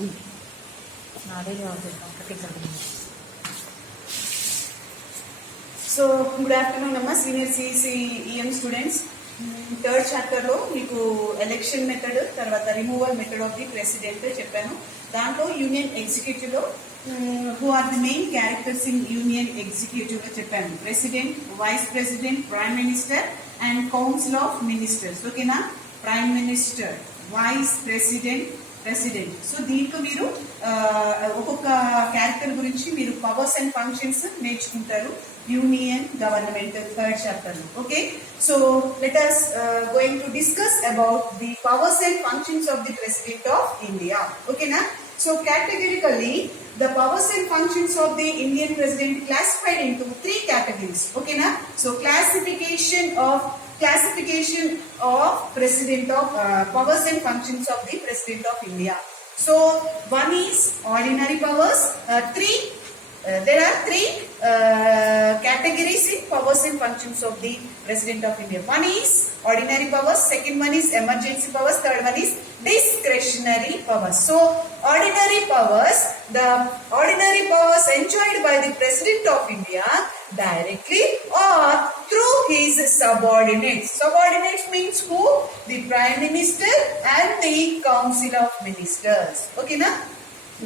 So, good afternoon, Amma, senior CEC EM students. Third chapter lo meeku election method tarvata removal method of the president cheppanu. Danto union executive lo who are the main characters in union executive lo cheppanu. President, vice president, prime minister and council of ministers. Okay na? Prime minister, vice president, president. So దీంట్లో మీరు ఒక్కొక్క క్యారెక్టర్ గురించి మీరు powers and functions నేర్చుకుంటారు union government third chapter. Okay, so let us going to discuss about the powers and functions of the president of India. ఓకేనా? So categorically the powers and functions of the Indian president classified into three categories. Okay na? So classification of president of powers and functions of the president of India. So one is ordinary powers. There are three categories in powers and functions of the president of India. One is ordinary powers, second one is emergency powers, third one is discretionary powers. So ordinary powers, the ordinary powers enjoyed by the president of India directly or through his subordinates. Subordinates means who? The prime minister and the council of ministers. Okay na?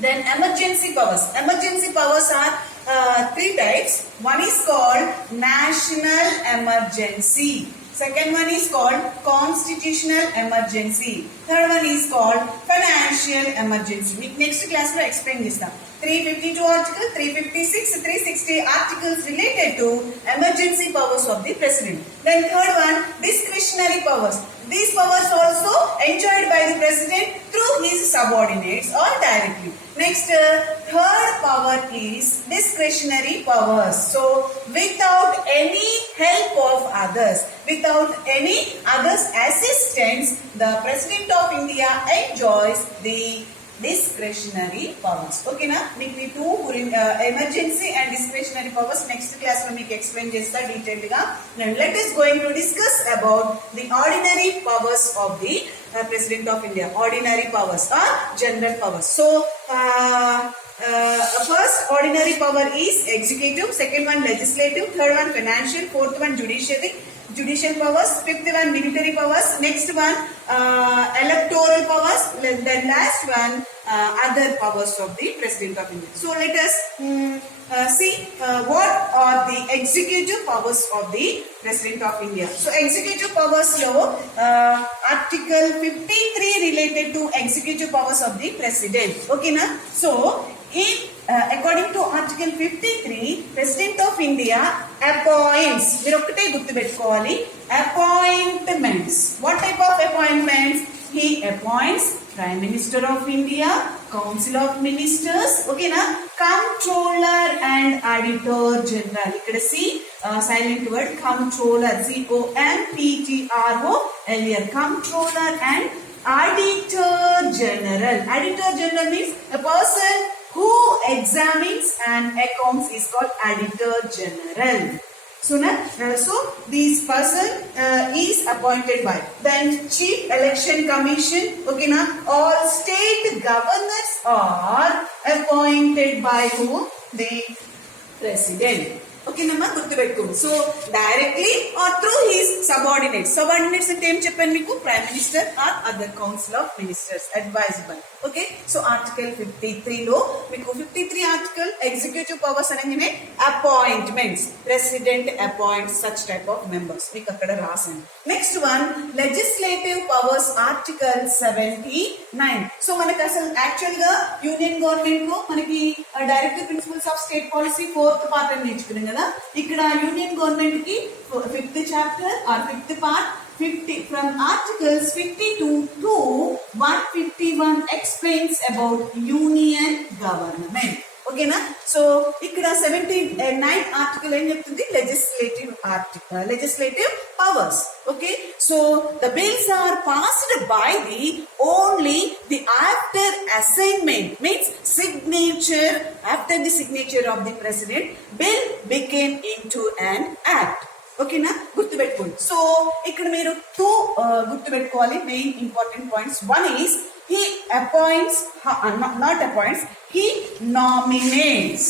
Then emergency powers. Emergency powers are three types. One is called national emergency. Second one is called constitutional emergency. Third one is called financial emergency. Next class lo explain chestam. 352 article, 356, 360 articles related to emergency powers of the president. Then third one, discretionary powers. These powers also enjoyed by the president through his subordinates or directly. Next, third power is discretionary powers. So, without any help of others, without any others' assistance, the president of India enjoys the discretionary powers. Okay na? Meeku two emergency and discretionary powers next class lo meeku explain chesta detailed ga. Now let us going to discuss about the ordinary powers of the president of India. Ordinary powers are general powers. So first ordinary power is executive, second one legislative, third one financial, fourth one judicial powers, fifth one military powers, next one electoral powers, then last one other powers of the president of India. So let us see what are the executive powers of the president of India. So executive powers lo article 53 related to executive powers of the president. Okay na? So in according to article 53, president of India appoints, మీరు ఒకటే గుర్తుపెట్టుకోవాలి, appointments. What type of appointments? He appoints prime minister of India, council of ministers, okay na, comptroller and auditor general. Ikkada see silent word comptroller, COMPTROLER, comptroller and auditor general. Auditor general means a person who examines and accounts is called auditor general. So this person is appointed by. Then chief election commission. Okay na? All state governors are appointed by who? The president. Okay nama, గుర్తుపెట్టుకోండి. So directly or through his subordinates. Subordinates అంటే ఏం చెప్పాను మీకు? Prime Minister or other council of ministers advisable. Okay, so article 53 లో మీకు 53 article executive powers అనగానే appointments, president appoints such type of members మీకు అక్కడ రాసాను. Next one legislative powers article 79. So మనకి అసలు యాక్చువల్ గా యూనియన్ గవర్నమెంట్ లో మనకి directive principles of state policy fourth part అని నేర్చుకున్నాం కదా. ఇక్కడ యూనియన్ గవర్నమెంట్ కి fifth chapter or fifth part 50 from articles 52 to 151 explains about union government. Okay na? So ikkada 79 article em cheptundi legislative powers. Okay, so the bills are passed by the only the after assignment means signature, after the signature of the president, bill became into an act. Okay na? గుర్తుపెట్టుకోండి. సో ఇక్కడ మీరు టూ గుర్తుపెట్టుకోవాలి main important points. One is he appoints, not appoints, he nominates.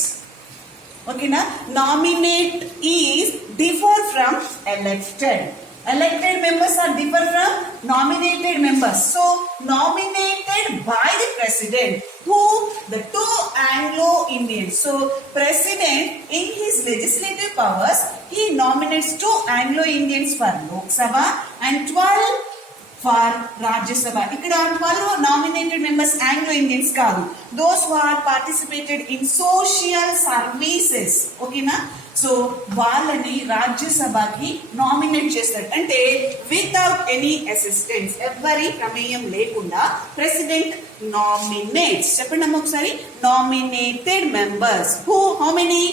Okay na, nominate is differ from elected. Elected members are differ from nominated members. So nominated by the president, who the two Anglo-Indians. So president in his legislative powers, he nominates two Anglo-Indians for Lok Sabha and 12 for Rajya Sabha. Ikkada 12 nominated members Anglo-Indians kaadu, those who are participated in social services. Okay na, so వాళ్ళని రాజ్యసభకి నామినేట్ చేస్తాడు. అంటే without any assistance, ఎవరి ప్రమేయం లేకుండా president nominates. చెప్పండి అమ్మ ఒకసారి. Nominated members who, how many?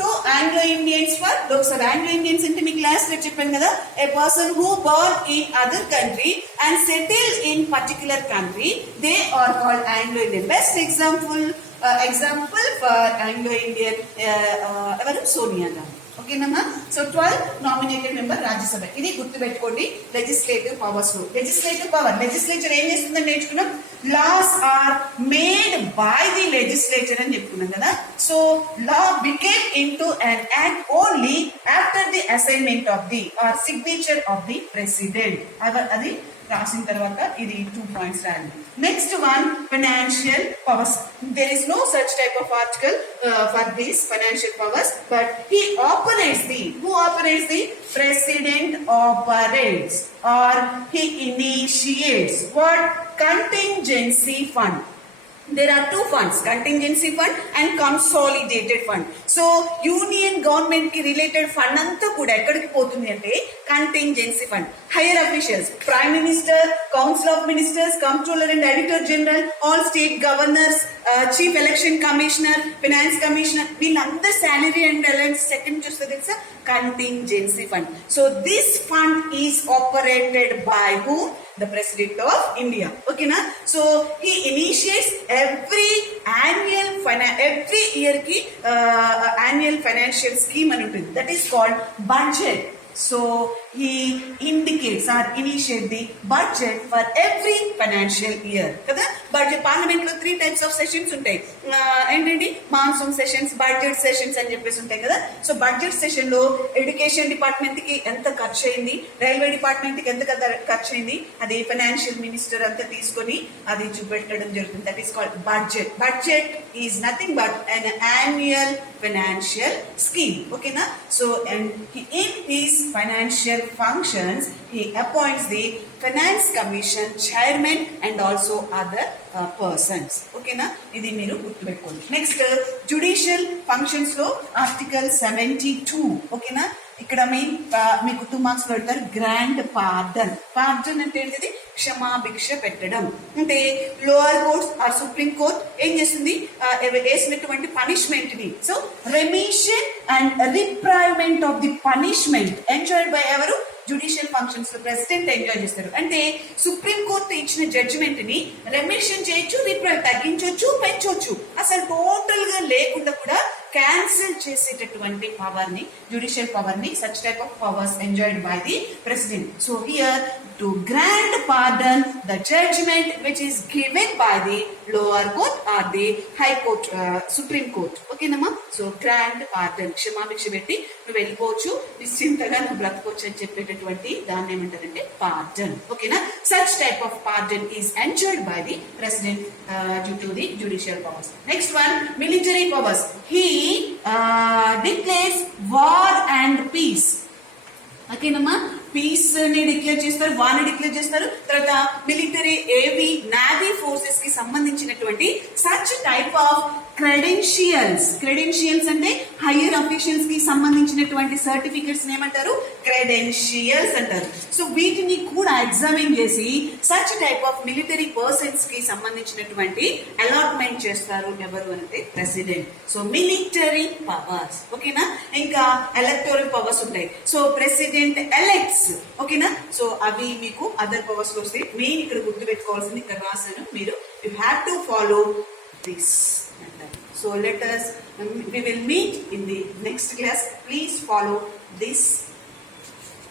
Two Anglo-Indians for Lok Sabha. Anglo-Indians అంటే మీ క్లాస్ లో చెప్పాను కదా, a person who born in other country and settled in particular country, they are called Anglo-Indian. Best example for Anglo-Indian ఎవరు? సోనియా గాంధీ. ఓకేనమ్మా. So 12 nominated member Rajya Sabha. ఇది గుర్తుపెట్టుకోండి legislative powers లో. Legislative power, legislature ఏం చేస్తుందని నేర్చుకున్నాం. Laws are made by the legislature అని చెప్పుకున్నాం కదా. So law became into an act only after the assignment of the or signature of the president. అది రాసిన తర్వాత ఇది 2 points రాయండి. Next one, financial powers. there is no such type of article for these financial powers, but he operates the, who operates the? President operates or he initiates what? Contingency fund. There are two funds, contingency fund and consolidated fund. So union government ki related fund anta kuda ekkadiki potundi ante contingency fund. Higher officials, prime minister, council of ministers, comptroller and editor general, all state governors, chief election commissioner, finance commissioner, వీళ్ళందరి salary and allowance second చూస్తే తెలుసా? Contingency fund. So this fund is operated by who? The President of India. Okay na? So he initiates every year ki annual financial scheme అని ఉంటుంది. That is called budget. So he indicates or initiate the budget for every financial year kada. Budget parliament లో 3 types of sessions ఉంటాయి. ఏంటండి? Monsoon sessions, budget sessions అని చెప్పేసి ఉంటాయి కదా. So budget session లో ఎడ్యుకేషన్ డిపార్ట్మెంట్ కి ఎంత ఖర్చు అయింది, రైల్వే డిపార్ట్మెంట్ కి ఎంత ఖర్చు అయింది, అది ఫైనాన్షియల్ మినిస్టర్ అంతా తీసుకొని అది చూపెట్టడం జరుగుతుంది. That is called budget. Budget is nothing but an annual financial scheme. Okay na? So and in his financial functions he appoints the finance commission chairman and also other persons. Okay na? ఇది మీరు గుర్తుపెట్టుకోండి. Next judicial functions లో ఆర్టికల్ 72. ఓకే నా? ఇక్కడ మీకు 2 marks పెడతారు. Grand pardon. Pardon అంటే ఏంటిది? క్షమాభిక్ష పెట్టడం. అంటే lower courts or supreme court ఏం చేస్తుంది? వేసినటువంటి పనిష్మెంట్ ని, so remission and reprievement of the punishment enjoyed by ఎవరు? జుడిషియల్ ఫంక్షన్స్ లో ప్రెసిడెంట్ ఎంజాయ్ చేస్తారు. అంటే సుప్రీం కోర్టు ఇచ్చిన జడ్జిమెంట్ ని రెమిషన్ చేయొచ్చు, రిప్రైవ్ తగ్గించవచ్చు, పెంచవచ్చు. అసలు టోటల్ గా లేకుండా కూడా క్యాన్సిల్ చేసేటటువంటి పవర్ ని, జుడిషియల్ పవర్ ని, such type of powers enjoyed by the president. So here to grant pardon the judgment which is given by the lower court or the high court, supreme court. ఓకేనమ్మా? So grant pardon, క్షమాభిక్ష పెట్టి నువ్వు వెళ్ళిపోవచ్చు, నిశ్చింతగా నువ్వు బ్రతకొచ్చు అని చెప్పేటటువంటి దాన్ని ఏమంటారంటే పార్డన్. ఓకేనా? Such type of pardon is enjoyed by the president due to the judicial powers. Next one, military powers. He declares war and peace. ఓకేనమ్మా? పీస్ ని డిక్లేర్ చేస్తారు, వార్ ని డిక్లేర్ చేస్తారు. తర్వాత మిలిటరీ, ఏవి, నావీ ఫోర్సెస్ కి సంబంధించినటువంటి such type of credentials. Credentials అంటే హైయర్ అఫీషియల్స్ కి సంబంధించినటువంటి సర్టిఫికెట్స్ ఏమంటారు? క్రెడెన్షియల్స్ అంటారు. సో వీటిని కూడా ఎగ్జామిన్ చేసి such type of military persons కి సంబంధించినటువంటి అలాట్మెంట్ చేస్తారు. ఎవరు అంటే ప్రెసిడెంట్. So military powers. ఓకేనా? ఇంకా ఎలక్టోరల్ పవర్స్ ఉంటాయి. So president elects. ఓకేనా? సో అవి మీకు అదర్ పవర్స్ లో వస్తాయి. మెయిన్ ఇక్కడ గుర్తు పెట్టుకోవాల్సింది ఇక్కడ రాశాను, మీరు you have to follow this. So let us, we will meet in the next class. Please follow this